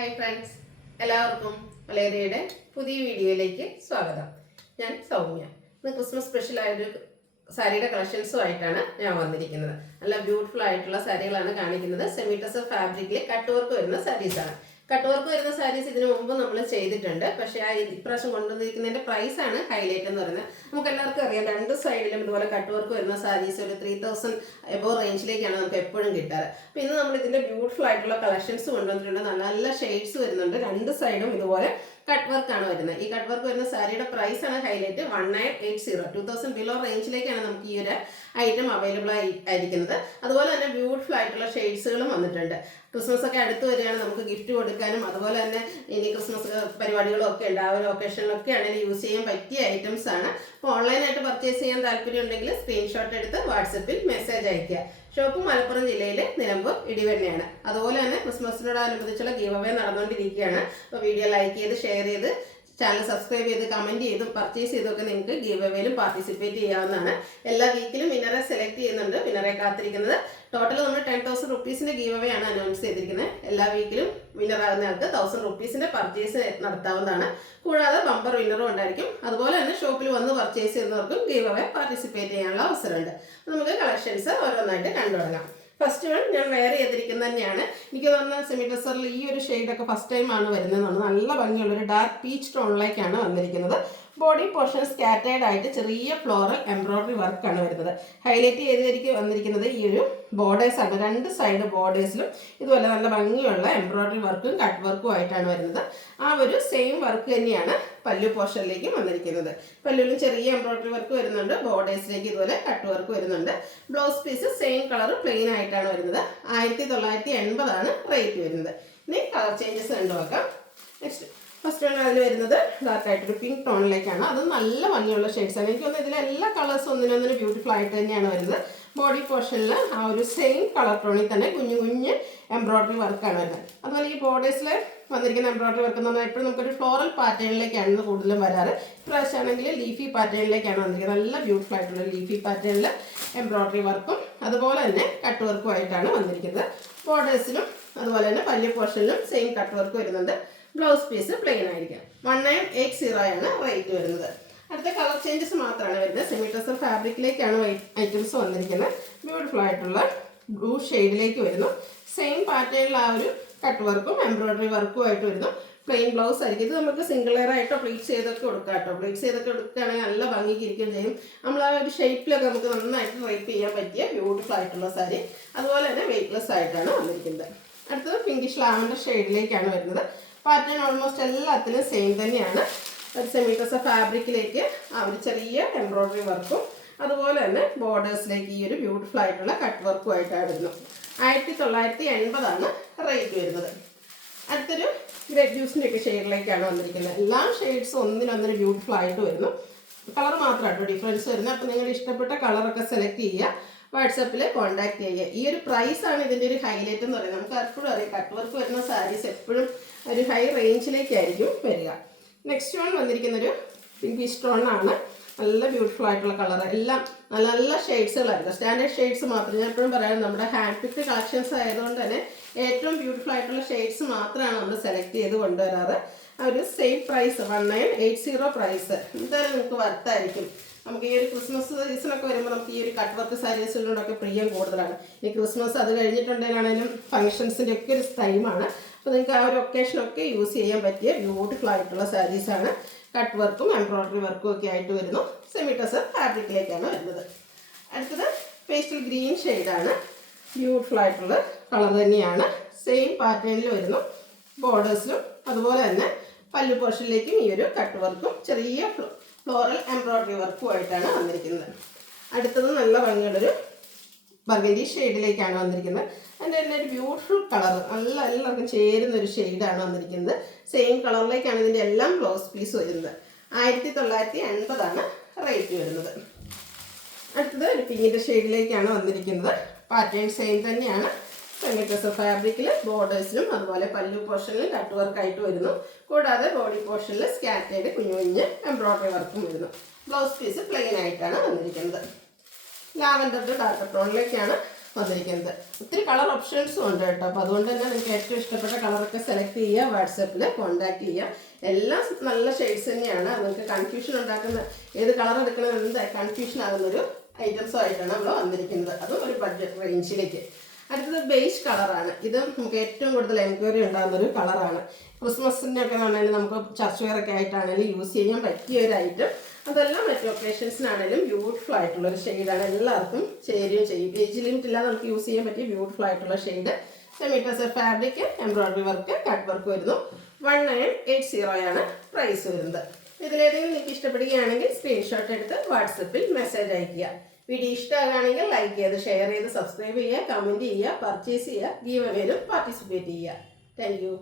Hi friends, എല്ലാവർക്കും മലേറിയയുടെ പുതിയ വീഡിയോയിലേക്ക് സ്വാഗതം. ഞാൻ സൗമ്യ. ഇന്ന് ക്രിസ്മസ് സ്പെഷ്യലായൊരു സാരിയുടെ കളക്ഷൻസുമായിട്ടാണ് ഞാൻ വന്നിരിക്കുന്നത്. നല്ല ബ്യൂട്ടിഫുൾ ആയിട്ടുള്ള സാരികളാണ് കാണിക്കുന്നത്. സെമി ടസർ ഫാബ്രിക്കിൽ കട്ട് വർക്ക് വരുന്ന സാരീസാണ്. കട്ട് വർക്ക് വരുന്ന സാരീസ് ഇതിനു മുമ്പ് നമ്മൾ ചെയ്തിട്ടുണ്ട്. പക്ഷേ ആ ഇപ്രാവശ്യം കൊണ്ടുവന്നിരിക്കുന്നതിൻ്റെ പ്രൈസാണ് ഹൈലൈറ്റ് എന്ന് പറയുന്നത്. നമുക്ക് എല്ലാവർക്കും അറിയാം, രണ്ട് സൈഡിലും ഇതുപോലെ കട്ട് വർക്ക് വരുന്ന സാരീസ് ഒരു 3000 എബോ റേഞ്ചിലേക്കാണ് നമുക്ക് എപ്പോഴും കിട്ടാറ്. അപ്പോൾ ഇന്ന് നമ്മൾ ഇതിൻ്റെ ബ്യൂട്ടിഫുൾ ആയിട്ടുള്ള കളക്ഷൻസ് കൊണ്ടുവന്നിട്ടുണ്ട്. നല്ല നല്ല ഷെയ്ഡ്സ് വരുന്നുണ്ട്. രണ്ട് സൈഡും ഇതുപോലെ കട്ട് വർക്കാണ് വരുന്നത്. ഈ കട്ട് വർക്ക് വരുന്ന സാരിയുടെ പ്രൈസാണ് ഹൈലൈറ്റ്. 1980, 2000 ബിലോ റേഞ്ചിലേക്കാണ് നമുക്ക് ഈ ഒരു ഐറ്റം അവൈലബിൾ ആയിരിക്കുന്നത്. അതുപോലെ തന്നെ ബ്യൂട്ടിഫുൾ ആയിട്ടുള്ള ഷെയ്ഡ്സുകളും വന്നിട്ടുണ്ട്. ക്രിസ്മസ് ഒക്കെ അടുത്ത് വരികയാണ്, നമുക്ക് ഗിഫ്റ്റ് കൊടുക്കാനും അതുപോലെ തന്നെ ഇനി ക്രിസ്മസ് പരിപാടികളും ഒക്കെ ഉണ്ട്. ആ ഒരു ഒക്കേഷനിലൊക്കെ ആണെങ്കിൽ യൂസ് ചെയ്യാൻ പറ്റിയ ഐറ്റംസ് ആണ്. അപ്പോൾ ഓൺലൈനായിട്ട് പർച്ചേസ് ചെയ്യാൻ താല്പര്യം ഉണ്ടെങ്കിൽ സ്ക്രീൻഷോട്ട് എടുത്ത് വാട്സപ്പിൽ മെസ്സേജ് അയയ്ക്കുക. ഷോപ്പ് മലപ്പുറം ജില്ലയിലെ നിലമ്പൂർ ഇടിവണ്ണയാണ്. അതുപോലെ തന്നെ ക്രിസ്മസിനോടനുബന്ധിച്ചുള്ള ഗീവ് അവേ നടന്നുകൊണ്ടിരിക്കുകയാണ്. അപ്പോൾ വീഡിയോ ലൈക്ക് ചെയ്ത് ഷെയർ ചെയ്ത് ചാനൽ സബ്സ്ക്രൈബ് ചെയ്ത് കമൻറ്റ് ചെയ്തും പർച്ചേസ് ചെയ്തൊക്കെ നിങ്ങൾക്ക് ഗീവ് അവേയിലും പാർട്ടിസിപ്പേറ്റ് ചെയ്യാവുന്നതാണ്. എല്ലാ വീക്കിലും വിന്നറെ സെലക്ട് ചെയ്യുന്നുണ്ട്. വിന്നറെ കാത്തിരിക്കുന്നത് ടോട്ടൽ നമ്മൾ 10,000 റുപ്പീസിൻ്റെ ഗീവ് അവേ ആണ് അനൗൺസ് ചെയ്തിരിക്കുന്നത്. എല്ലാ വീക്കിലും വിന്നറാകുന്ന ആൾക്ക് 1000 റുപ്പീസിൻ്റെ പർച്ചേസ് നടത്താവുന്നതാണ്. കൂടാതെ ബമ്പർ വിന്നറും ഉണ്ടായിരിക്കും. അതുപോലെ തന്നെ ഷോപ്പിൽ വന്ന് പർച്ചേസ് ചെയ്യുന്നവർക്കും ഗീവ് അവേ പാർട്ടിസിപ്പേറ്റ് ചെയ്യാനുള്ള അവസരമുണ്ട്. നമുക്ക് കളക്ഷൻസ് ഓരോന്നായിട്ട് കണ്ടു തുടങ്ങാം. ഫസ്റ്റ് വൺ ഞാൻ വെയർ ചെയ്തിരിക്കുന്നത് തന്നെയാണ്. എനിക്ക് തോന്നുന്ന സെമി ടസറിൽ ഈ ഒരു ഷെയ്ഡൊക്കെ ഫസ്റ്റ് ടൈം ആണ് വരുന്നതെന്നാണ്. നല്ല ഭംഗിയുള്ളൊരു ഡാർക്ക് പീച്ച് ടോണിലേക്കാണ് വന്നിരിക്കുന്നത്. ബോഡി പോർഷൻ സ്കാറ്റേഡ് ആയിട്ട് ചെറിയ ഫ്ലോറൽ എംബ്രോയ്ഡറി വർക്കാണ് വരുന്നത്. ഹൈലൈറ്റ് ചെയ്തിരിക്കും വന്നിരിക്കുന്നത് ഈ ഒരു ബോർഡേഴ്സാണ്. രണ്ട് സൈഡ് ബോർഡേഴ്സിലും ഇതുപോലെ നല്ല ഭംഗിയുള്ള എംബ്രോയ്ഡറി വർക്കും കട്ട് വർക്കും ആയിട്ടാണ് വരുന്നത്. ആ ഒരു സെയിം വർക്ക് തന്നെയാണ് പല്ലു പോർഷനിലേക്കും വന്നിരിക്കുന്നത്. പല്ലുവിലും ചെറിയ എംബ്രോയ്ഡറി വർക്ക് വരുന്നുണ്ട്. ബോർഡേഴ്സിലേക്ക് ഇതുപോലെ കട്ട് വർക്ക് വരുന്നുണ്ട്. Blouse piece same colour plain ആയിട്ടാണ് വരുന്നത്. 1980 ആണ് റേറ്റ് വരുന്നത്. ഇനി കളർ ചേഞ്ചസ് കണ്ടു നോക്കാം. നെക്സ്റ്റ് ഫസ്റ്റ് ആണ് അതിൽ വരുന്നത് ഡാർക്ക് ആയിട്ടൊരു പിങ്ക് ടോണിലേക്കാണ്. അത് നല്ല ഭംഗിയുള്ള ഷെയ്ഡ്സാണ്. എനിക്ക് തോന്നുന്നു ഇതിലെ എല്ലാ കളേഴ്സും ഒന്നിനൊന്നിന് ബ്യൂട്ടിഫുൾ ആയിട്ട് തന്നെയാണ് വരുന്നത്. ബോഡി പോർഷനിൽ ആ ഒരു സെയിം കളർ ടോണിൽ തന്നെ കുഞ്ഞു കുഞ്ഞ് എംബ്രോയ്ഡറി വർക്കാണ് വരുന്നത്. അതുപോലെ ഈ ബോർഡേഴ്സിൽ വന്നിരിക്കുന്ന എംബ്രോയ്ഡറി വർക്ക് എന്ന് പറഞ്ഞാൽ എപ്പോഴും നമുക്കൊരു ഫ്ലോറൽ പാറ്റേണിലേക്കാണ് കൂടുതലും വരാറ്. ഇപ്രാവശ്യമാണെങ്കിൽ ലീഫി പാറ്റേണിലേക്കാണ് വന്നിരിക്കുന്നത്. നല്ല ബ്യൂട്ടിഫുൾ ആയിട്ടുള്ള ലീഫി പാറ്റേണിൽ എംബ്രോയ്ഡറി വർക്കും അതുപോലെ തന്നെ കട്ട് വർക്കും ആയിട്ടാണ് വന്നിരിക്കുന്നത്. ബോർഡേഴ്സിലും അതുപോലെ തന്നെ പല്ല് പോർഷനിലും സെയിം കട്ട് വർക്ക് വരുന്നുണ്ട്. ബ്ലൗസ് പീസ് പ്ലെയിൻ ആയിരിക്കും. 1980 ആണ് റേറ്റ് വരുന്നത്. അടുത്ത കളർ ചേഞ്ചസ് മാത്രമാണ് വരുന്നത്. സെമി ടസർ ഫാബ്രിക്കിലേക്കാണ് ഐറ്റംസ് വന്നിരിക്കുന്നത്. ബ്യൂട്ടിഫുൾ ആയിട്ടുള്ള ബ്ലൂ ഷെയ്ഡിലേക്ക് വരുന്നു. സെയിം പാറ്റേണിൽ ആ ഒരു കട്ട് വർക്കും എംബ്രോയ്ഡറി വർക്കും ആയിട്ട് വരുന്നു. പ്ലെയിൻ ബ്ലൗസ് ആയിരിക്കും. ഇത് നമുക്ക് സിംഗിൾ ലെയർ ആയിട്ടോ പ്ലീറ്റ്സ് ചെയ്തൊക്കെ കൊടുക്കാം കേട്ടോ. പ്ലീറ്റ്സ് ചെയ്തൊക്കെ എടുക്കുകയാണെങ്കിൽ നല്ല ഭംഗിക്ക് ഇരിക്കുകയും ചെയ്യും. നമ്മൾ ആ ഒരു ഷേപ്പിലൊക്കെ നമുക്ക് നന്നായിട്ട് റേപ്പ് ചെയ്യാൻ പറ്റിയ ബ്യൂട്ടിഫുൾ ആയിട്ടുള്ള സാരി. അതുപോലെ തന്നെ വെയ്റ്റ്ലെസ് ആയിട്ടാണ് വന്നിരിക്കുന്നത്. അടുത്തത് പിങ്കിഷ് ലാവൻഡർ ഷെയ്ഡിലേക്കാണ് വരുന്നത്. പാറ്റേൺ ഓൾമോസ്റ്റ് എല്ലാത്തിലും സെയിം തന്നെയാണ്. ഒരു സെമി ടസർ ഫാബ്രിക്കിലേക്ക് ആ ഒരു ചെറിയ എംബ്രോയ്ഡറി വർക്കും അതുപോലെ തന്നെ ബോർഡേഴ്സിലേക്ക് ഈ ഒരു ബ്യൂട്ടിഫുൾ ആയിട്ടുള്ള കട്ട് വർക്കും ആയിട്ടാണ് വരുന്നത്. 1980 ആണ് റേറ്റ് വരുന്നത്. അടുത്തൊരു ഗ്രെഡ് ജ്യൂസിൻ്റെ ഒക്കെ ഷെയ്ഡിലേക്കാണ് വന്നിരിക്കുന്നത്. എല്ലാ ഷെയ്ഡ്സും ഒന്നിനൊന്നിന് ബ്യൂട്ടിഫുൾ ആയിട്ട് വരുന്നു. കളർ മാത്രമായിട്ടോ ഡിഫറൻസ് വരുന്നത്. അപ്പോൾ നിങ്ങളുടെ ഇഷ്ടപ്പെട്ട കളറൊക്കെ സെലക്ട് ചെയ്യുക. വാട്സപ്പിൽ കോൺടാക്ട് ചെയ്യുക. ഈ ഒരു പ്രൈസാണ് ഇതിൻ്റെ ഒരു ഹൈലൈറ്റ് എന്ന് പറയുന്നത്. നമുക്ക് എപ്പോഴും അറിയാം, കട്ട് വർക്ക് വരുന്ന സാരീസ് എപ്പോഴും ഒരു ഹൈ റേഞ്ചിലേക്കായിരിക്കും വരിക. നെക്സ്റ്റ് വൺ വന്നിരിക്കുന്നൊരു പിങ്കിഷ് ടോണാണ്. നല്ല ബ്യൂട്ടിഫുൾ ആയിട്ടുള്ള കളർ. എല്ലാം നല്ല നല്ല ഷെയ്ഡ്സുകളായിരിക്കും. സ്റ്റാൻഡേർഡ് ഷെയ്ഡ്സ് മാത്രം. ഞാൻ എപ്പോഴും പറയാം, നമ്മുടെ ഹാൻഡ് പിക്ഡ് കളക്ഷൻസ് ആയതുകൊണ്ട് തന്നെ ഏറ്റവും ബ്യൂട്ടിഫുൾ ആയിട്ടുള്ള ഷെയ്ഡ്സ് മാത്രമാണ് നമ്മൾ സെലക്ട് ചെയ്ത് കൊണ്ടുവരാറ്. ആ ഒരു സെയിം പ്രൈസ് 1980 പ്രൈസ് എന്തായാലും നിങ്ങൾക്ക് വർത്തായിരിക്കും. നമുക്ക് ഈ ഒരു ക്രിസ്മസ് സീസണൊക്കെ വരുമ്പോൾ നമുക്ക് ഈ ഒരു കട്ട് വർക്ക് സാരീസിനോടൊക്കെ പ്രിയം കൂടുതലാണ്. ഈ ക്രിസ്മസ് അത് കഴിഞ്ഞിട്ടുണ്ടെങ്കിലാണെങ്കിലും ഫംഗ്ഷൻസിൻ്റെ ഒക്കെ ഒരു ടൈമാണ്. അപ്പോൾ നിങ്ങൾക്ക് ആ ഒരു ഒക്കേഷനൊക്കെ യൂസ് ചെയ്യാൻ പറ്റിയ ബ്യൂട്ടിഫുൾ ആയിട്ടുള്ള സാരീസാണ്. കട്ട് വർക്കും എംബ്രോയ്ഡറി വർക്കും ഒക്കെ ആയിട്ട് വരുന്നു. സെമി ടസർ ഫാബ്രിക്കിലേക്കാണ് വരുന്നത്. അടുത്തത് പേസ്റ്റൽ ഗ്രീൻ ഷെയ്ഡാണ്. ബ്യൂട്ടിഫുൾ ആയിട്ടുള്ള കളർ തന്നെയാണ്. സെയിം പാറ്റേണിൽ വരുന്നു. ബോർഡേഴ്സിലും അതുപോലെ തന്നെ പല്ലു പോർഷനിലേക്കും ഈ ഒരു കട്ട് വർക്കും ചെറിയ ഫ്ലോറൽ എംബ്രോയ്ഡറി വർക്കും ആയിട്ടാണ് വന്നിരിക്കുന്നത്. അടുത്തത് നല്ല ഭംഗിയുള്ളൊരു ബർഗൻഡി ഷെയ്ഡിലേക്കാണ് വന്നിരിക്കുന്നത്. അതിൻ്റെ തന്നെ ഒരു ബ്യൂട്ടിഫുൾ കളർ, നല്ല എല്ലാവർക്കും ചേരുന്നൊരു ഷെയ്ഡാണ് വന്നിരിക്കുന്നത്. സെയിം കളറിലേക്കാണ് ഇതിൻ്റെ എല്ലാം ബ്ലൗസ് പീസ് വരുന്നത്. 1980 ആണ് റേറ്റ് വരുന്നത്. അടുത്തത് ഒരു പിങ്കിൻ്റെ ഷെയ്ഡിലേക്കാണ് വന്നിരിക്കുന്നത്. പാറ്റേൺ സെയിം തന്നെയാണ്. സെമി ടസർ ഫാബ്രിക്കിൽ ബോർഡേഴ്സിലും അതുപോലെ പല്ലു പോർഷനിൽ കട്ട് വർക്കായിട്ട് വരുന്നു. കൂടാതെ ബോഡി പോർഷനിൽ സ്കാറ്റേഡ് കുഞ്ഞു കുഞ്ഞ് എംബ്രോയ്ഡറി വർക്കും വരുന്നു. ബ്ലൗസ് പീസ് പ്ലെയിൻ ആയിട്ടാണ് വന്നിരിക്കുന്നത്. ലാവൻഡർ ഡാർക്ക് ടോണിലേക്കാണ് വന്നിരിക്കുന്നത്. ഒത്തിരി കളർ ഓപ്ഷൻസും ഉണ്ട് കേട്ടോ. അപ്പോൾ അതുകൊണ്ട് തന്നെ നിങ്ങൾക്ക് ഏറ്റവും ഇഷ്ടപ്പെട്ട കളറൊക്കെ സെലക്ട് ചെയ്യുക, വാട്സപ്പിൽ കോൺടാക്ട് ചെയ്യുക. എല്ലാം നല്ല ഷെയ്ഡ്സ് തന്നെയാണ്. നിങ്ങൾക്ക് കൺഫ്യൂഷൻ ഉണ്ടാക്കുന്ന ഏത് കളർ എടുക്കണമെന്ന് കൺഫ്യൂഷൻ ആകുന്നൊരു ഐറ്റംസുമായിട്ടാണ് നമ്മൾ വന്നിരിക്കുന്നത്, അതും ഒരു ബഡ്ജറ്റ് റേഞ്ചിലേക്ക്. അടുത്തത് ബേജ് കളറാണ്. ഇത് നമുക്ക് ഏറ്റവും കൂടുതൽ എൻക്വയറി ഉണ്ടാകുന്നൊരു കളറാണ്. ക്രിസ്മസിൻ്റെയൊക്കെ ആണെങ്കിലും നമുക്ക് ചർച്ച് വെയറൊക്കെ ആയിട്ടാണെങ്കിലും യൂസ് ചെയ്യാൻ പറ്റിയ ഒരു ഐറ്റം. അതെല്ലാം മറ്റു ഒക്കേഷൻസിനാണെങ്കിലും ബ്യൂട്ടിഫുൾ ആയിട്ടുള്ളൊരു ഷെയ്ഡാണ്. എല്ലാവർക്കും ചേരുകയും ചെയ്യും. ഏജ് ലിമിറ്റ് ഇല്ലാതെ നമുക്ക് യൂസ് ചെയ്യാൻ പറ്റിയ ബ്യൂട്ടിഫുൾ ആയിട്ടുള്ള ഷെയ്ഡ്. സെമീറ്റേഴ്സ് fabric, embroidery work, cut work വരുന്നു. 1980 ആണ് പ്രൈസ് വരുന്നത്. ഇതിലേതെങ്കിലും നിങ്ങൾക്ക് ഇഷ്ടപ്പെടുകയാണെങ്കിൽ സ്ക്രീൻഷോട്ട് എടുത്ത് വാട്സപ്പിൽ മെസ്സേജ് അയയ്ക്കുക. വീഡിയോ ഇഷ്ടമാകുകയാണെങ്കിൽ ലൈക്ക് ചെയ്ത്, ഷെയർ ചെയ്ത്, സബ്സ്ക്രൈബ് ചെയ്യുക, കമൻറ്റ് ചെയ്യുക, പർച്ചേസ് ചെയ്യുക, ഗീവ് അവേയിലും പാർട്ടിസിപ്പേറ്റ് ചെയ്യുക. Thank you.